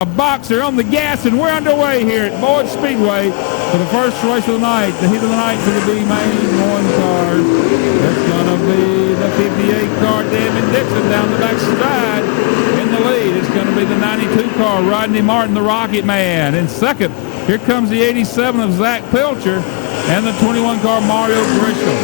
A boxer on the gas, and we're underway here at Boyd Speedway for the first race of the night, the heat of the night for the B main one cars. That's going to be the 58 car, David Dixon, down the back stride in the lead. It's going to be the 92 car, Rodney Martin, the Rocket Man. In second, here comes the 87 of Zach Pilcher and the 21 car, Mario Grisham.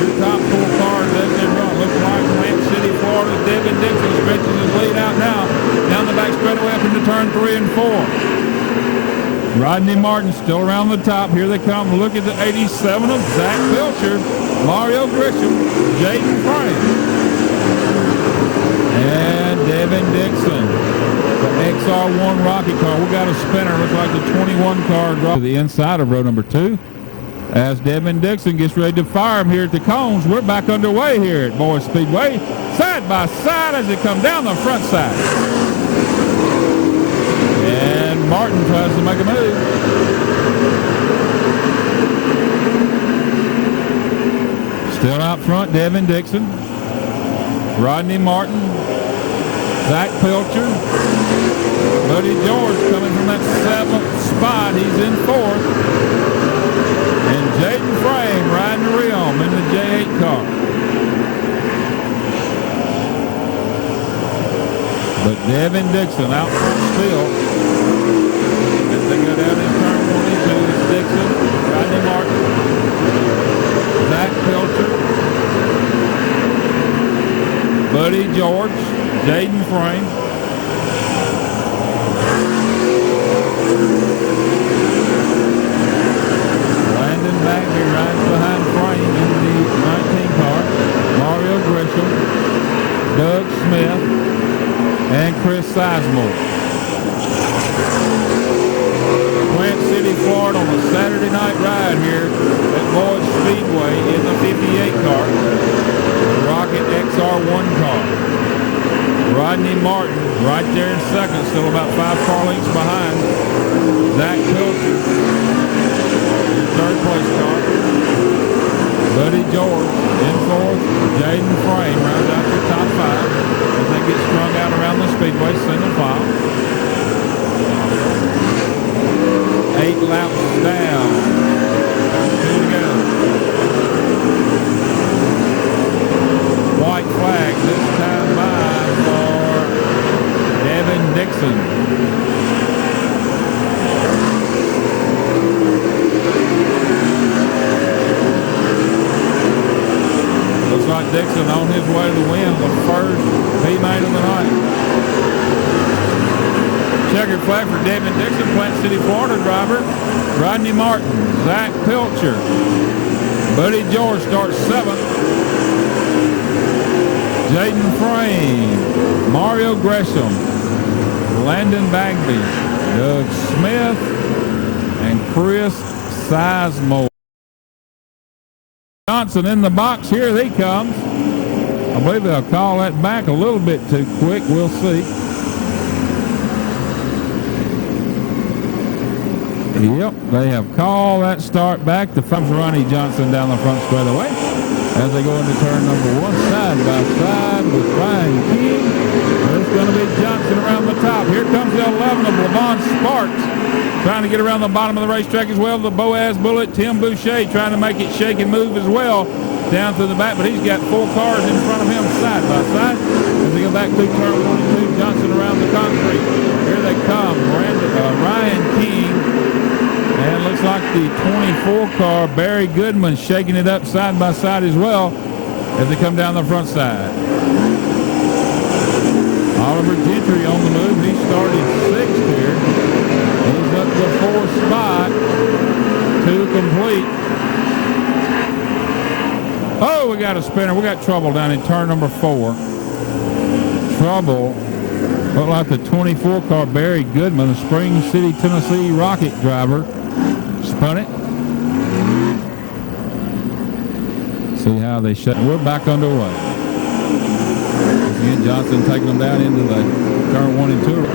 Your top four cars as they run. Looks like Plant City, Florida, David Dixon stretches his lead out now. Down the back straightaway up into turn 3 and 4. Rodney Martin still around the top. Here they come. Look at the 87 of Zach Pilcher, Mario Grisham, Jaden Frame, and Devin Dixon. The XR1 Rocket car. We got a spinner. Looks like the 21 car drop to the inside of row number 2. As Devin Dixon gets ready to fire him here at the cones, we're back underway here at Boyd Speedway. Side by side as they come down the front side. And Martin tries to make a move. Still out front, Devin Dixon. Rodney Martin. Zach Pilcher. Buddy George coming from that 7th spot. He's in 4th. And Jaden Frame riding the rim in the J8 car. But Devin Dixon out front still. As they go down in turn 1 and 2, it's Dixon, Rodney Martin, Zach Pilcher, Buddy George, Jaden Frame. Landon Bagby rides behind Frame in the 19 car. Mario Grisham, Doug Smith, and Chris Sizemore. Plant City, Florida on a Saturday night ride here at Boyd Speedway in the 58 car, the Rocket XR1 car. Rodney Martin right there in second, still about 5 car lengths behind. Zach Pilcher in third place car. Buddy George in 4th. Jaden Frame rounds out the top 5 as they get strung out around the speedway, single file. 8 laps down. 2 to go. White flag this time by for Devin Dixon. Looks like Dixon on his way to win the first B-main of the night. Checkered flag for Devin Dixon, Plant City, Florida driver. Rodney Martin, Zach Pilcher. Buddy George starts 7th. Jaden Frame, Mario Gresham, Landon Bagby, Doug Smith, and Chris Sizemore. Johnson in the box. Here he comes. I believe they'll call that back a little bit too quick. We'll see. Yep, they have called that start back. The comes Ronnie Johnson down the front straightaway as they go into turn number 1, side by side with Ryan King. There's going to be Johnson around the top. Here comes the 11 of Lavon Sparks, trying to get around the bottom of the racetrack as well. The Boaz Bullet, Tim Boucher, trying to make it shake and move as well down to the back, but he's got 4 cars in front of him side by side. As they go back through turn 1 and 2, Johnson around the concrete. Here they come, Ryan King. And looks like the 24 car, Barry Goodman, shaking it up side by side as well as they come down the front side. Oliver Gentry on the move. He started 6th here. He's up to 4th spot. 2 complete. Oh, we got a spinner. We got trouble down in turn number 4. Trouble. Looked like the 24 car, Barry Goodman, the Spring City, Tennessee Rocket driver. Spun it. See how they shut. We're back underway. Again, Johnson taking them down into the turn 1 and 2.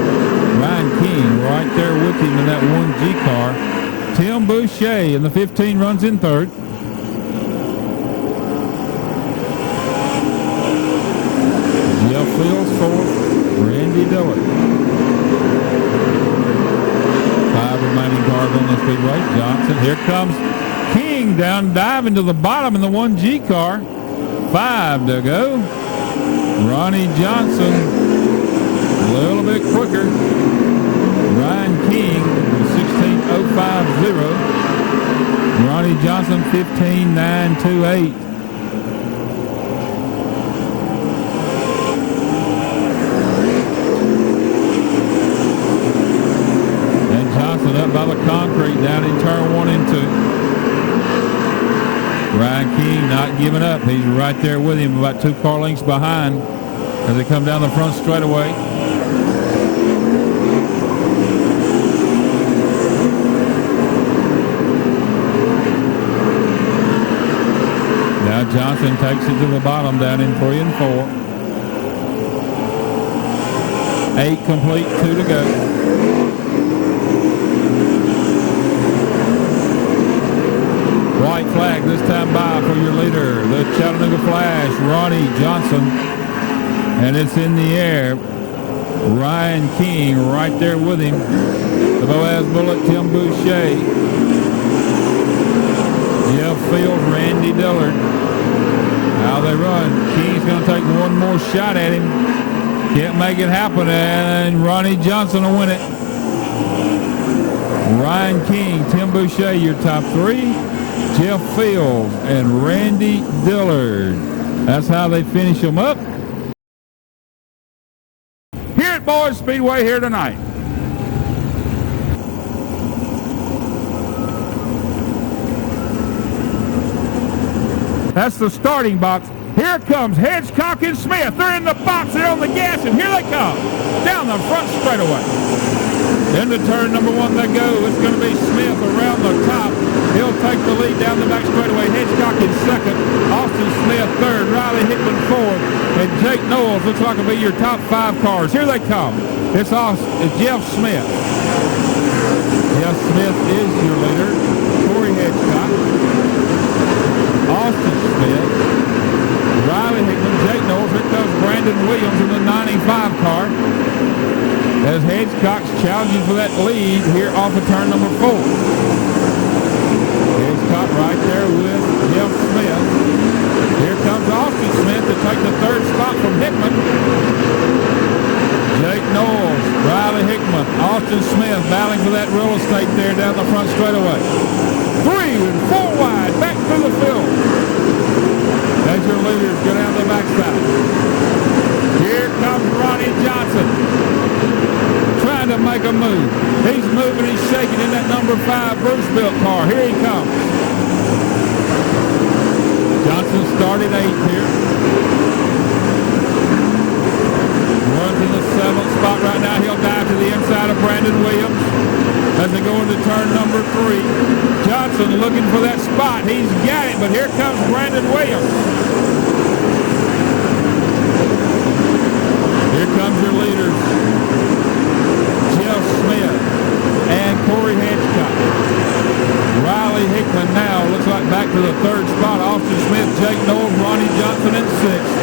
Ryan King right there with him in that 1G car. Tim Boucher in the 15 runs in 3rd. Jeff Fields 4th. Randy Dillard. Speedway. Johnson. Here comes King down diving to the bottom in the 1G car. 5 to go. Ronnie Johnson a little bit quicker. Ryan King 16.050. Ronnie Johnson 15.928. Up by the concrete down in turn 1 and 2. Ryan King not giving up. He's right there with him, about 2 car lengths behind as they come down the front straightaway. Now Johnson takes it to the bottom down in 3 and 4. 8 complete, 2 to go. White flag this time by for your leader, the Chattanooga Flash, Ronnie Johnson. And it's in the air. Ryan King right there with him. The Boaz Bullet, Tim Boucher. Jeff Fields, Randy Dillard. How they run. King's going to take one more shot at him. Can't make it happen, and Ronnie Johnson will win it. Ryan King, Tim Boucher, your top 3. Jeff Fields and Randy Dillard. That's how they finish them up here at Boyd Speedway here tonight. That's the starting box. Here comes Hedgecock and Smith. They're in the box. They're on the gas, and here they come down the front straightaway. Into turn number 1 they go. It's going to be Smith around the top. He'll take the lead down the back straightaway. Hedgecock in second. Austin Smith third. Riley Hickman fourth. And Jake Knowles looks like it'll be your top 5 cars. Here they come. It's Jeff Smith. Jeff Smith is your leader. Corey Hedgecock. Austin Smith. Riley Hickman. Jake Knowles. Here comes Brandon Williams in the 95 car. As Hedgecock's challenging for that lead here off of turn number 4. Hedgecock right there with Jeff Smith. Here comes Austin Smith to take the 3rd spot from Hickman. Jake Knowles, Riley Hickman, Austin Smith battling for that real estate there down the front straightaway. 3 and 4 wide, back through the field. As your leaders go down the backside. Here comes Ronnie Johnson. Trying to make a move. He's moving, he's shaking in that number 5 Bruce-built car. Here he comes. Johnson started 8th here. Runs in the 7th spot right now. He'll dive to the inside of Brandon Williams as they go into turn number 3. Johnson looking for that spot. He's got it, but here comes Brandon Williams. Here comes your leaders. Smith and Corey Hedgecock. Riley Hickman now looks like back to the 3rd spot. Austin Smith, Jake Knowles, Ronnie Johnson in 6th.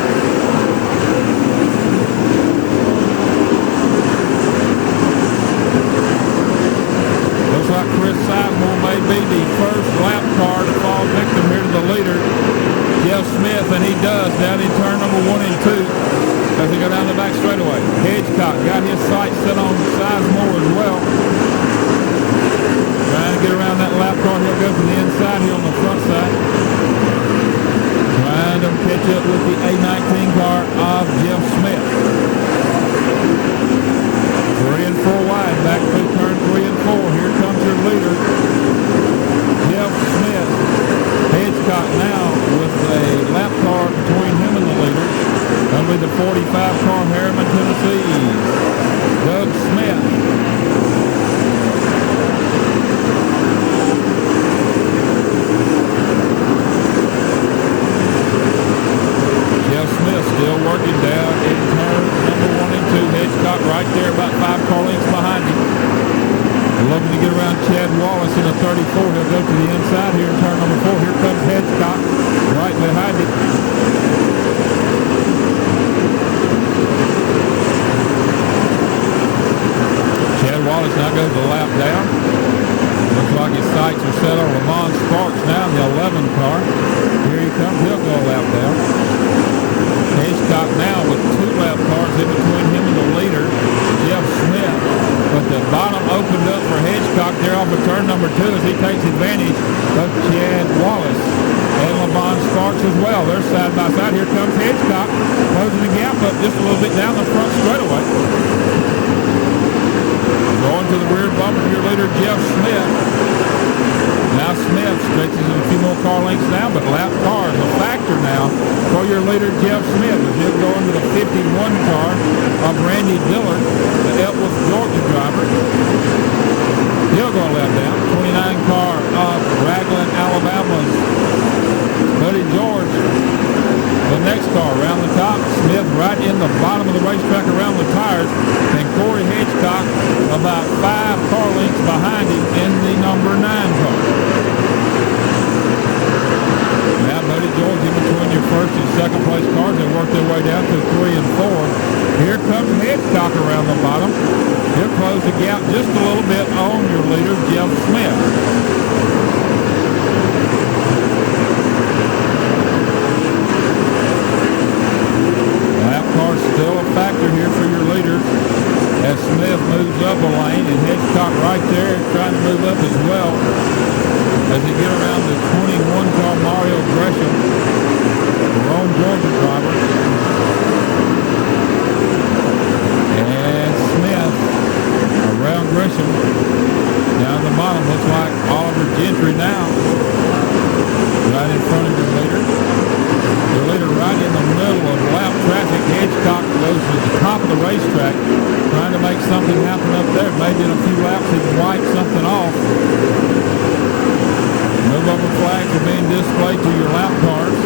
Looks like Chris Sizemore may be the first lap car to fall victim here to the leader, Jeff Smith, and he does down in turn number 1 and 2. As they go down the back straightaway. Hedgecock got his sights set on Sizemore as well. Trying to get around that lap car. He'll go to the inside here on the front side. Trying to catch up with the A19 car of Jeff Smith. 3 and 4 wide, back to turn 3 and 4. Here comes your leader, Jeff Smith. Hedgecock now with a lap car between him and the leader. That'll be the 45 car Harriman, Tennessee. Doug Smith. Jeff Smith still working down in turn number 1 and 2. Hedgecock right there about 5 car lengths behind him. Looking to get around Chad Wallace in the 34. He'll go to the inside here in turn number 4. Here comes Hedgecock right behind him. Wallace now goes a lap down. Looks like his settle Lamont Sparks now in the 11 car. Here he comes. He'll go a lap down. Hitchcock now with 2 lap cars in between him and the leader, Jeff Smith. But the bottom opened up for Hitchcock there off of turn number 2 as he takes advantage of Chad Wallace and Lamont Sparks as well. They're side by side. Here comes Hitchcock, closing the gap up just a little bit down the front straightaway. Going to the rear bumper, your leader, Jeff Smith. Now Smith stretches in a few more car lengths now, but lap car is a factor now for your leader, Jeff Smith, as he'll go into the 51 car of Randy Dillard, the Eltworth, Georgia driver. He'll go a lap down. 29 car of Raglan, Alabama's Buddy George. The next car around the top, Smith right in the bottom of the racetrack around the tires, and Corey Hitchcock about 5 car lengths behind him in the number 9 car. Now Buddy George in between your first and second place cars. They work their way down to 3 and 4. Here comes Hitchcock around the bottom. He'll close the gap just a little bit on your leader, Jeff Smith. Still a factor here for your leaders as Smith moves up a lane, and Hitchcock right there trying to move up as well as they get around the 21 car Mario Gresham, the lone Georgia driver. And Smith around Gresham down the bottom. Looks like Oliver Gentry now right in front of your leader. Your leader right in the middle of lap traffic. Hitchcock goes to the top of the racetrack trying to make something happen up there. Maybe in a few laps he can wipe something off. Move over flags are being displayed to your lap cars.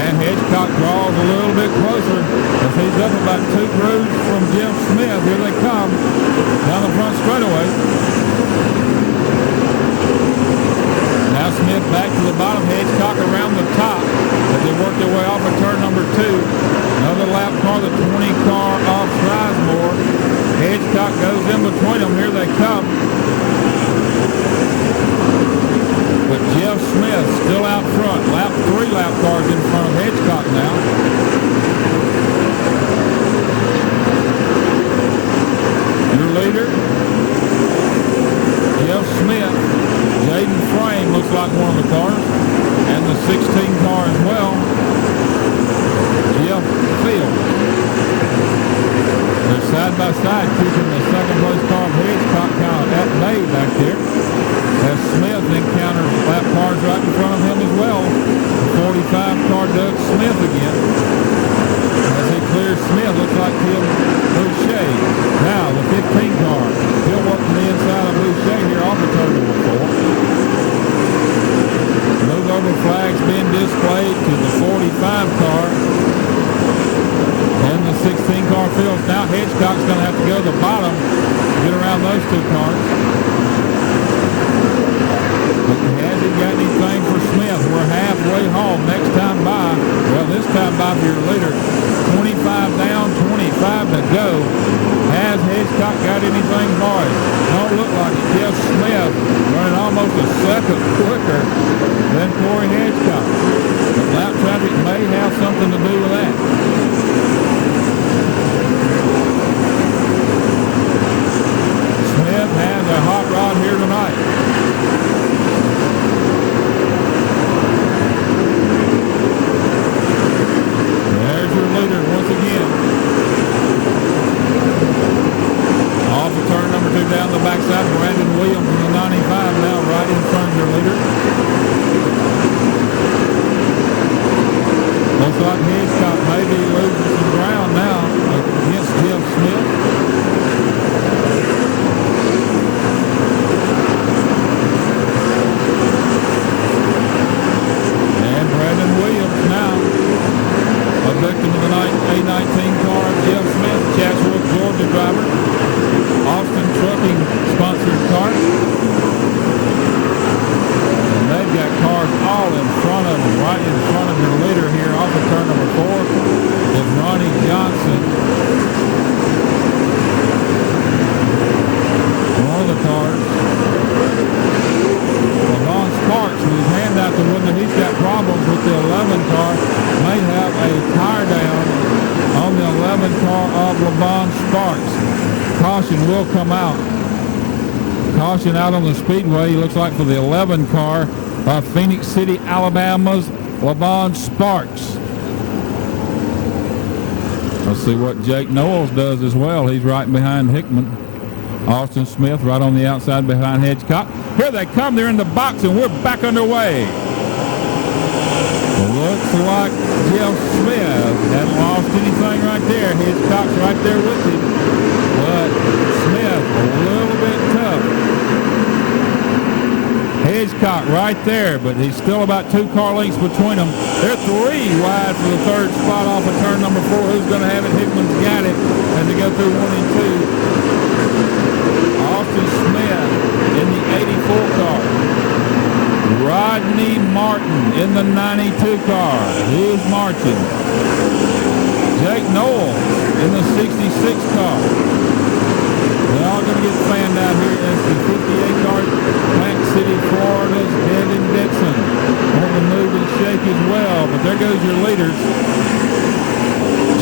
And Hitchcock draws a little bit closer as he's up about 2 grooves from Jeff Smith. Here they come down the front straightaway. Now Smith back to the bottom, Hitchcock around the top as they work their way off of turn number 2. Another lap car, the 20 car off Sizemore. Hitchcock goes in between them. Here they come. But Jeff Smith still out front. 3 lap cars in front of Hitchcock now. Your leader, Jeff Smith. Jaden Frame looks like one of the cars, and the 16 car as well, Jeff Fields. They're side by side, keeping the second place car of Hitchcock kind of at bay back there. As Smith encounters lap cars right in front of him as well. The 45 car Doug Smith again. As he clears Smith, looks like Tim Boucher. Now the 15 car, he'll work to the inside of Boucher here off of turn number 4. Move over flags being displayed to the 45 car and the 16 car fields. Now Hitchcock's going to have to go to the bottom to get around those 2 cars. But has he got anything for Smith? We're halfway home. Next time by, well, this time by for your leader. 25 down, 25 to go. Has Hitchcock got anything for it? Don't look like it. Jeff Smith running almost a second quicker than Corey Hitchcock. But lap traffic may have something to do with that. Smith has a hot rod here tonight. There's your leader once again. Off of turn number 2 down the backside, Brandon Williams in the 95 now right in front of your leader. Looks like Hitchcock may caution will come out. Caution out on the Speedway, looks like for the 11 car of Phoenix City, Alabama's LaVon Sparks. Let's see what Jake Knowles does as well. He's right behind Hickman. Austin Smith right on the outside behind Hedgecock. Here they come. They're in the box, and we're back underway. Looks like Jeff Smith hadn't lost anything right there. Hedgecock's right there with him. But Smith a little bit tough. Hedgecock right there, but he's still about 2 car lengths between them. They're 3 wide for the 3rd spot off of turn number 4. Who's going to have it? Hickman's got it as they go through 1 and 2. Austin Smith in the 84 car. Rodney Martin in the 92 car. He's marching. Jake Knowles in the 66 car. They're all going to get fanned out here as the 58 car. Plant City, Florida's Devin Dixon. Want to move and shake as well, but there goes your leaders.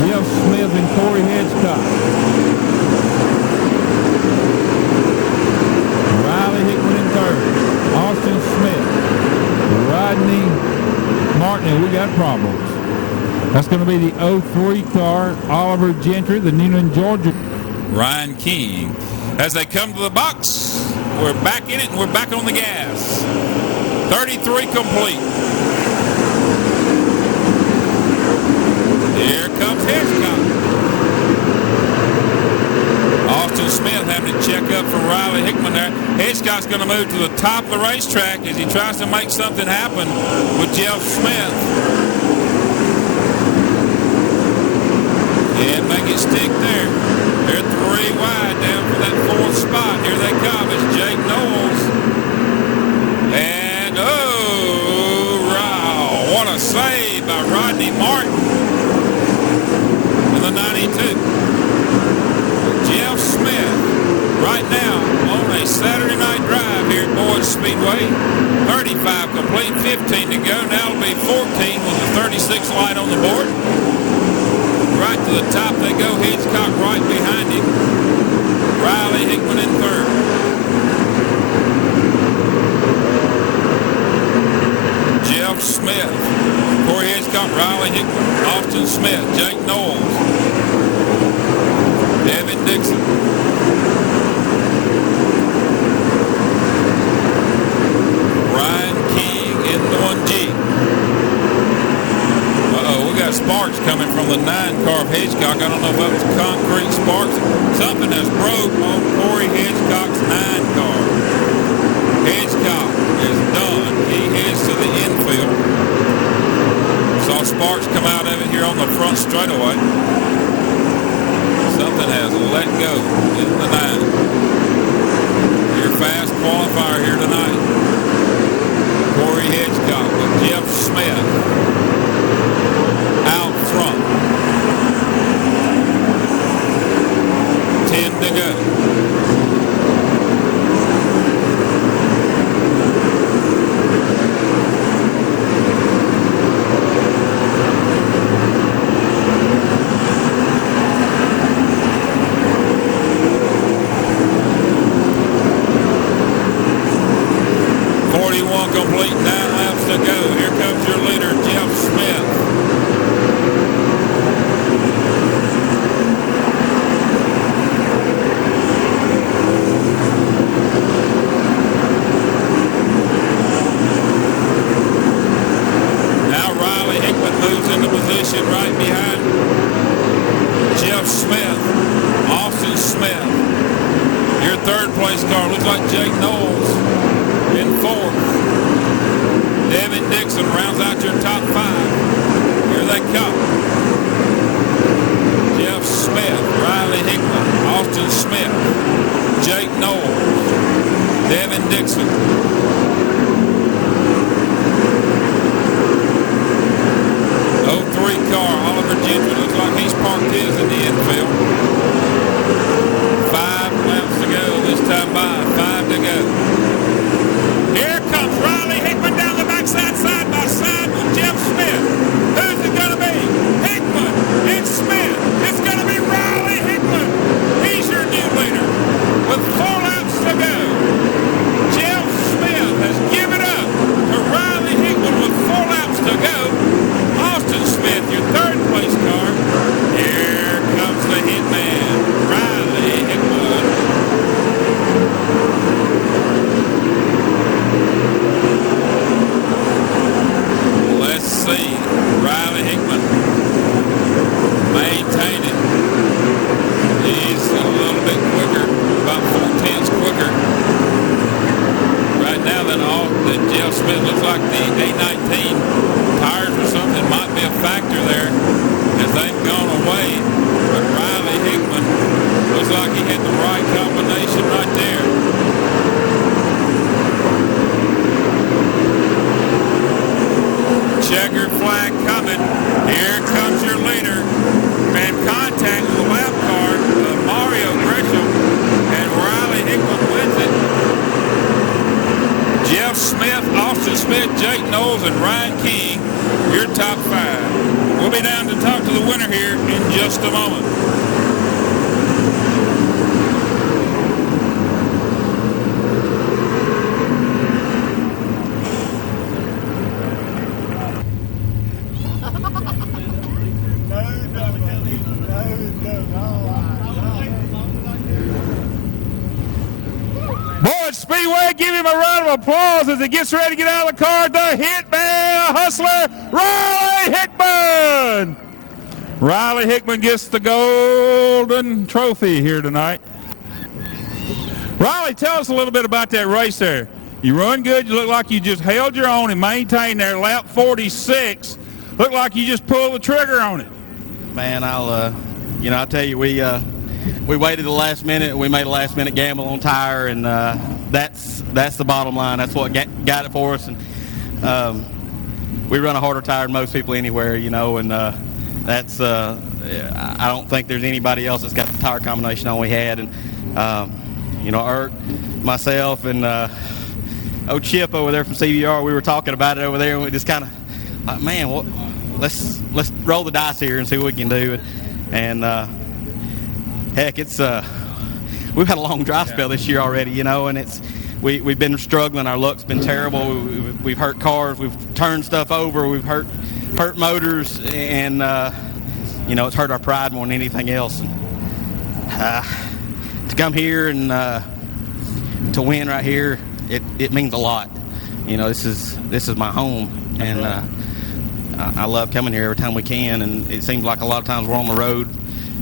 Jeff Smith and Corey Hedgecock. Riley Hickman in 3rd. Austin Smith. Rodney Martin. We got problems. That's going to be the 03 car. Oliver Gentry, the Newnan, Georgia. Ryan King. As they come to the box, we're back in it and we're back on the gas. 33 complete. Here comes Hedgecock. Austin Smith having to check up for Riley Hickman there. Hedgecock's going to move to the top of the racetrack as he tries to make something happen with Jeff Smith. Can't make it stick there. They're 3 wide down for that 4th spot. Here they come. It's Jake Knowles. And, wow, what a save by Rodney Martin in the 92. Jeff Smith right now on a Saturday night drive here at Boyd Speedway. 35 complete, 15 to go. Now it'll be 14 with the 36 light on the board. Right to the top they go. Hedgecock right behind him. Riley Hickman in 3rd. Jeff Smith, Corey Hedgecock, Riley Hickman, Austin Smith, Jake Knowles, Devin Dixon. Ryan King in the 1G. We got sparks coming from the 9 car of Hedgecock. I don't know if that was concrete sparks. Something that's broke on Corey Hedgecock's 9 car. Hedgecock is done. He heads to the infield. Saw sparks come out of it here on the front straightaway. Something has let go in the 9. Your fast qualifier here tonight. Corey Hedgecock with Jeff Smith out front. 10 to go. Complete, 9 laps to go. Here comes your leader, Jeff Smith. Now Riley Hickman moves into position right behind Jeff Smith. Austin Smith. Your 3rd place car looks like Jake Knowles in 4th. Devin Dixon rounds out your top 5. Here they come. Jeff Smith, Riley Hickman, Austin Smith, Jake Knowles, Devin Dixon. 03 car, Oliver Gentry, looks like he's parked his in the infield. 5 laps to go this time by, 5 to go. Here comes Riley Hickman down the backside, side by side with Jeff Smith. Who's it going to be? Hickman and Smith. It's going to be Riley Hickman. He's your new leader. that Jeff Smith looks like the A19 tires or something might be a factor there as they've gone away. But Riley Hickman looks like he had the right combination right there. Checker flag coming. Here comes your leader. And contact with the lap car of Mario Grisham, and Riley Hickman wins it. Jeff Smith, Austin Smith, Jake Knowles, and Ryan King, your top 5. We'll be down to talk to the winner here in just a moment. Speedway, give him a round of applause as he gets ready to get out of the car. The hitman, hustler, Riley Hickman. Riley Hickman gets the golden trophy here tonight. Riley, tell us a little bit about that race there. You run good. You look like you just held your own and maintained there. Lap 46. Looked like you just pulled the trigger on it. Man, I'll tell you, we waited the last minute. We made a last-minute gamble on tire, and that's the bottom line. That's what got it for us. And we run a harder tire than most people anywhere, and that's I don't think there's anybody else that's got the tire combination on we had. And Ert, myself, and Chip over there from CVR, we were talking about it over there, and we just kind of like, man, let's roll the dice here and see what we can do. And heck, it's we've had a long dry spell this year already, and we've been struggling. Our luck's been terrible. We've hurt cars, we've turned stuff over, we've hurt motors, and it's hurt our pride more than anything else. And, to come here and to win right here, it means a lot. This is my home, and I love coming here every time we can. And it seems like a lot of times we're on the road,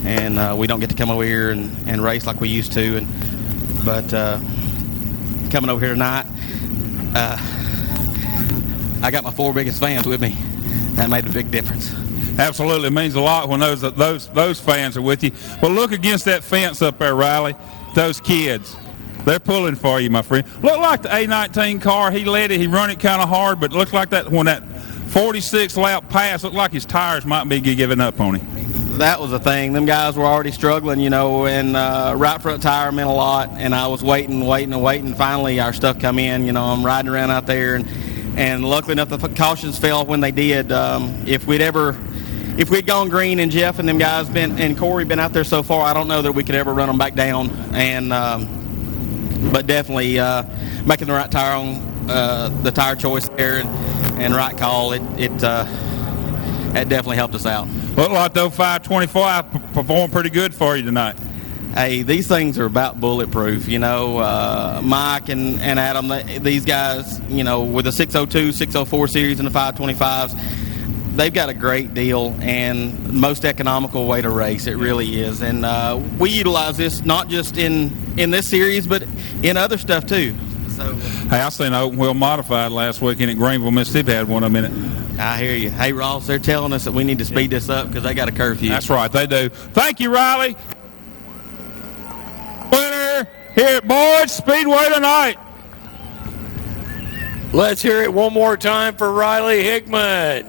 and we don't get to come over here and race like we used to. But coming over here tonight, I got my 4 biggest fans with me. That made a big difference. Absolutely, it means a lot when those fans are with you. Well, look against that fence up there, Riley. Those kids, they're pulling for you, my friend. Looked like the A19 car. He led it. He run it kind of hard, but it looked like that when that 46 lap pass, looked like his tires might be giving up on him. That was the thing. Them guys were already struggling, and right front tire meant a lot. And I was waiting. Finally, our stuff come in. I'm riding around out there, and luckily enough, the cautions fell when they did. If we'd gone green and Jeff and them guys and Corey been out there so far, I don't know that we could ever run them back down. And but definitely making the right tire on the tire choice there and right call. It definitely helped us out. Looked like those 525 performed pretty good for you tonight. Hey, these things are about bulletproof. Mike and Adam, these guys, with the 602, 604 series and the 525s, they've got a great deal and most economical way to race. It really is. And we utilize this not just in this series, but in other stuff too. So, hey, I seen an open wheel modified last weekend at Greenville, Mississippi. Had one a minute. I hear you. Hey, Ross, they're telling us that we need to speed this up because they got a curfew. That's right, they do. Thank you, Riley. Winner here at Boyd Speedway tonight. Let's hear it one more time for Riley Hickman.